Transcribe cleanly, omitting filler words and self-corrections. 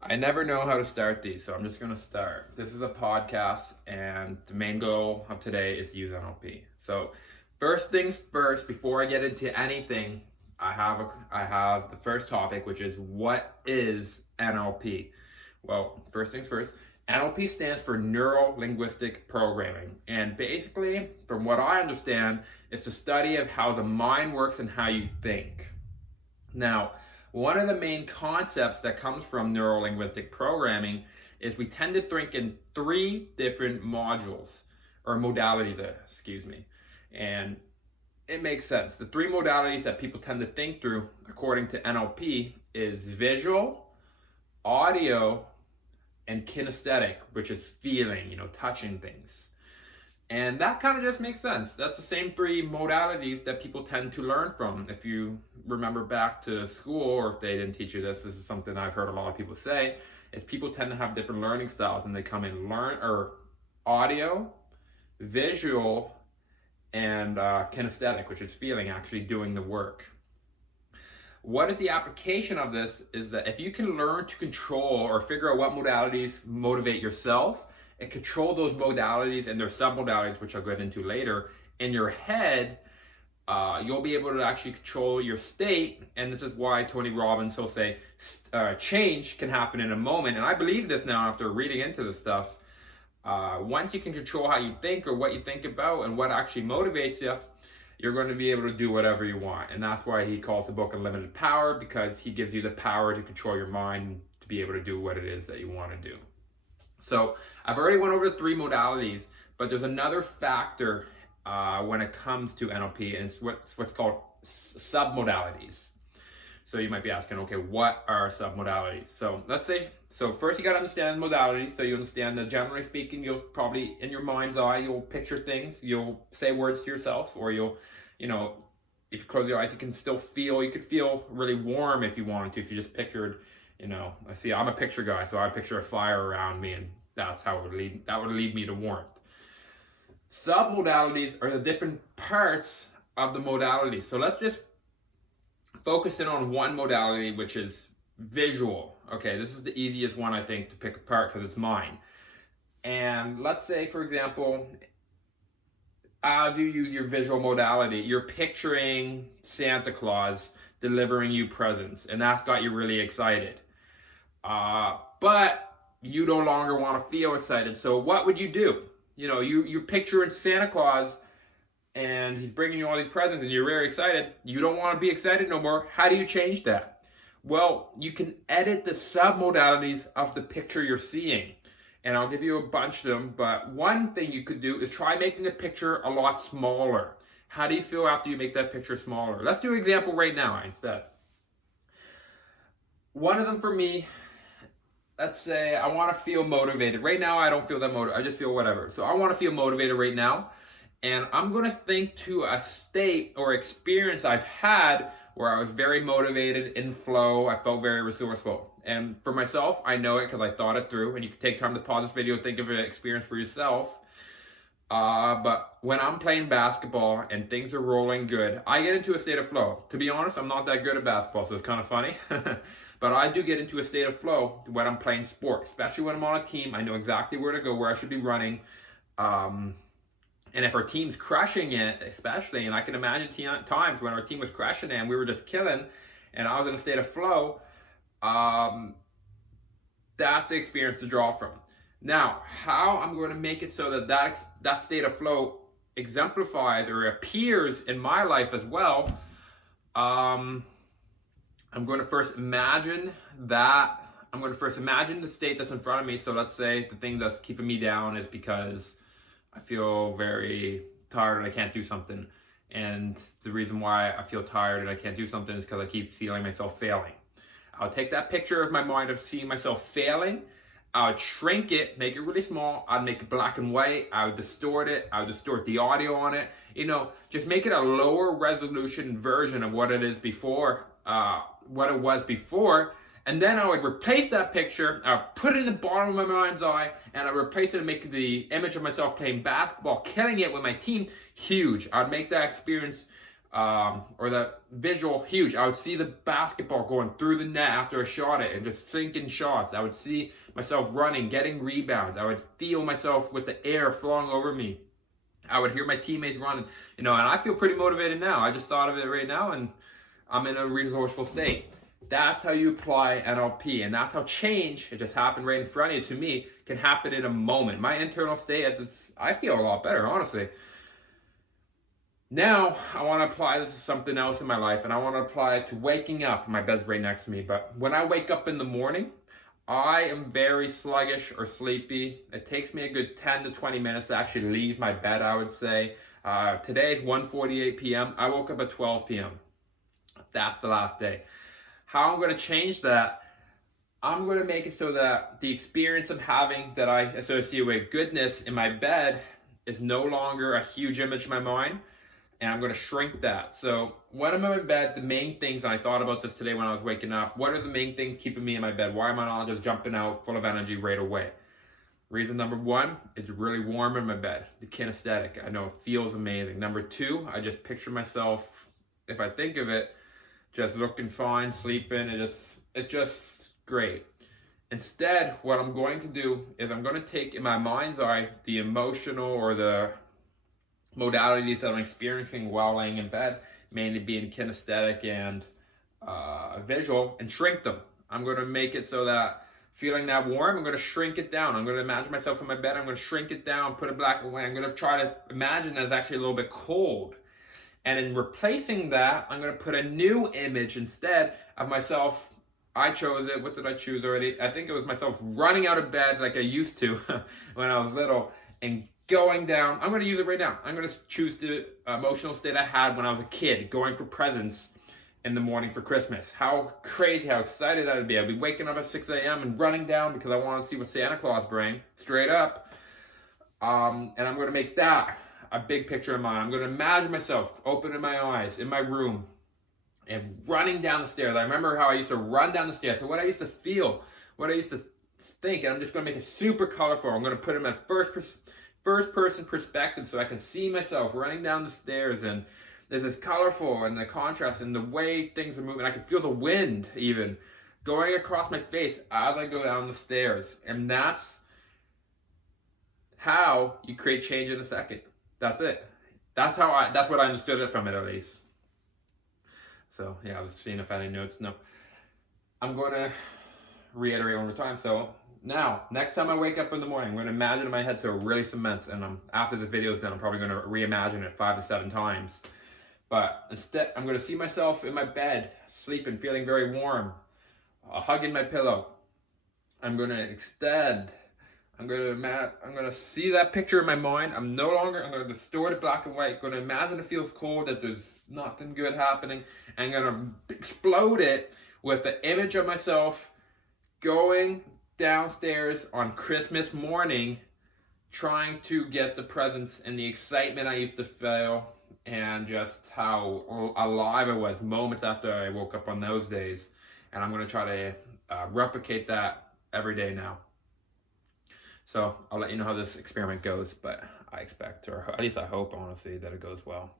I never know how to start these, so I'm just going to start. This is a podcast, and the main goal of today is to use NLP. So, first things first, before I get into anything, I have the first topic, which is what is NLP? Well, first things first, NLP stands for Neuro Linguistic Programming, and basically, from what I understand, it's the study of how the mind works and how you think. Now, one of the main concepts that comes from neuro-linguistic programming is we tend to think in three different modules, or modalities, excuse me. And it makes sense. The three modalities that people tend to think through, according to NLP, is visual, audio, and kinesthetic, which is feeling, touching things. And that kind of just makes sense. That's the same three modalities that people tend to learn from. If you remember back to school, or if they didn't teach you this is something I've heard a lot of people say, is people tend to have different learning styles, and they come in audio, visual, and kinesthetic, which is feeling, actually doing the work. What is the application of this is that if you can learn to control or figure out what modalities motivate yourself, and control those modalities and their submodalities, which I'll get into later, in your head, you'll be able to actually control your state. And this is why Tony Robbins will say change can happen in a moment. And I believe this now after reading into this stuff. Once you can control how you think or what you think about and what actually motivates you, you're going to be able to do whatever you want. And that's why he calls the book Unlimited Power, because he gives you the power to control your mind to be able to do what it is that you want to do. So I've already went over the three modalities, but there's another factor when it comes to NLP, and it's what's called submodalities. So you might be asking, okay, what are submodalities? So so first you got to understand modalities. So you understand that generally speaking, you'll probably, in your mind's eye, you'll picture things, you'll say words to yourself, or if you close your eyes, you could feel really warm if you wanted to, if you just pictured, I'm a picture guy, so I picture a fire around me, and that would lead me to warmth. Submodalities are the different parts of the modality. So let's just focus in on one modality, which is visual. Okay, this is the easiest one, I think, to pick apart because it's mine. And let's say, for example, as you use your visual modality, you're picturing Santa Claus delivering you presents, and that's got you really excited. But you no longer want to feel excited. So what would you do? You're picturing Santa Claus and he's bringing you all these presents and you're very excited. You don't want to be excited no more. How do you change that? Well, you can edit the submodalities of the picture you're seeing. And I'll give you a bunch of them, but one thing you could do is try making the picture a lot smaller. How do you feel after you make that picture smaller? Let's do an example right now instead. One of them for me, let's say I want to feel motivated. Right now, I don't feel that motivated. I just feel whatever. So I want to feel motivated right now. And I'm going to think to a state or experience I've had where I was very motivated, in flow. I felt very resourceful. And for myself, I know it because I thought it through. And you can take time to pause this video, think of an experience for yourself. But when I'm playing basketball and things are rolling good, I get into a state of flow. To be honest, I'm not that good at basketball, so it's kind of funny. But I do get into a state of flow when I'm playing sports, especially when I'm on a team. I know exactly where to go, where I should be running. And if our team's crushing it, especially, and I can imagine times when our team was crushing it and we were just killing, and I was in a state of flow, that's the experience to draw from. Now, how I'm going to make it so that state of flow exemplifies or appears in my life as well, I'm going to first imagine the state that's in front of me. So let's say the thing that's keeping me down is because I feel very tired and I can't do something. And the reason why I feel tired and I can't do something is because I keep feeling myself failing. I'll take that picture of my mind of seeing myself failing. I would shrink it, make it really small. I'd make it black and white. I would distort it. I would distort the audio on it. Just make it a lower resolution version of what it is before, what it was before. And then I would replace that picture. I would put it in the bottom of my mind's eye, and I would replace it and make the image of myself playing basketball, killing it with my team, huge. I'd make that experience or that visual, huge. I would see the basketball going through the net after I shot it and just sinking shots. I would see myself running, getting rebounds. I would feel myself with the air flowing over me. I would hear my teammates running, and I feel pretty motivated now. I just thought of it right now, and I'm in a resourceful state. That's how you apply NLP, and that's how change, it just happened right in front of you, to me, can happen in a moment. My internal state I feel a lot better, honestly. Now, I want to apply this to something else in my life, and I want to apply it to waking up. My bed's right next to me, but when I wake up in the morning, I am very sluggish or sleepy. It takes me a good 10 to 20 minutes to actually leave my bed, I would say. Today is 1:48 p.m. I woke up at 12 p.m. That's the last day. How I'm going to change that, I'm going to make it so that the experience I'm having that I associate with goodness in my bed is no longer a huge image in my mind, and I'm going to shrink that. So when I'm in my bed, the main things, and I thought about this today when I was waking up, what are the main things keeping me in my bed? Why am I not just jumping out full of energy right away? Reason number one, it's really warm in my bed. The kinesthetic, I know it feels amazing. Number two, I just picture myself, if I think of it, just looking fine, sleeping. It's just great. Instead, what I'm going to do is I'm going to take in my mind's eye the emotional or the modalities that I'm experiencing while laying in bed, mainly being kinesthetic and visual, and shrink them. I'm going to make it so that feeling that warm, I'm going to shrink it down. I'm going to imagine myself in my bed. I'm going to shrink it down, put it black and white. I'm going to try to imagine that it's actually a little bit cold. And in replacing that, I'm going to put a new image instead of myself. I chose it. What did I choose already? I think it was myself running out of bed like I used to when I was little and going down. I'm going to use it right now. I'm going to choose the emotional state I had when I was a kid, going for presents in the morning for Christmas. How crazy, how excited I'd be. I'd be waking up at 6 a.m. and running down because I want to see what Santa Claus brings, straight up. And I'm going to make that a big picture in mind. I'm going to imagine myself opening my eyes in my room and running down the stairs. I remember how I used to run down the stairs. So what I used to feel, what I used to think, and I'm just going to make it super colorful. I'm going to put it in my first person perspective so I can see myself running down the stairs, and there's this colorful and the contrast and the way things are moving. I can feel the wind even going across my face as I go down the stairs. And that's how you create change in a second. That's it. That's what I understood it from it, at least. So yeah, I was seeing if I had any notes. No. I'm going to reiterate one more time. So now, next time I wake up in the morning, I'm going to imagine in my head so it really cements, and after this video is done, I'm probably going to reimagine it 5 to 7 times. But instead, I'm going to see myself in my bed, sleeping, feeling very warm, hugging my pillow. I'm going to extend. I'm going to see that picture in my mind. I'm going to distort it black and white. I'm going to imagine it feels cold, that there's nothing good happening. I'm going to explode it with the image of myself going downstairs on Christmas morning, trying to get the presents and the excitement I used to feel, and just how alive I was moments after I woke up on those days. And I'm going to try to replicate that every day now. So I'll let you know how this experiment goes, but I expect, or at least I hope, honestly, that it goes well.